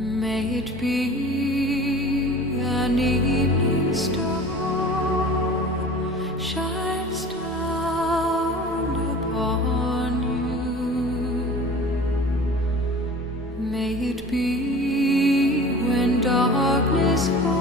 May it be an evening star shines down upon you. May it be when darkness falls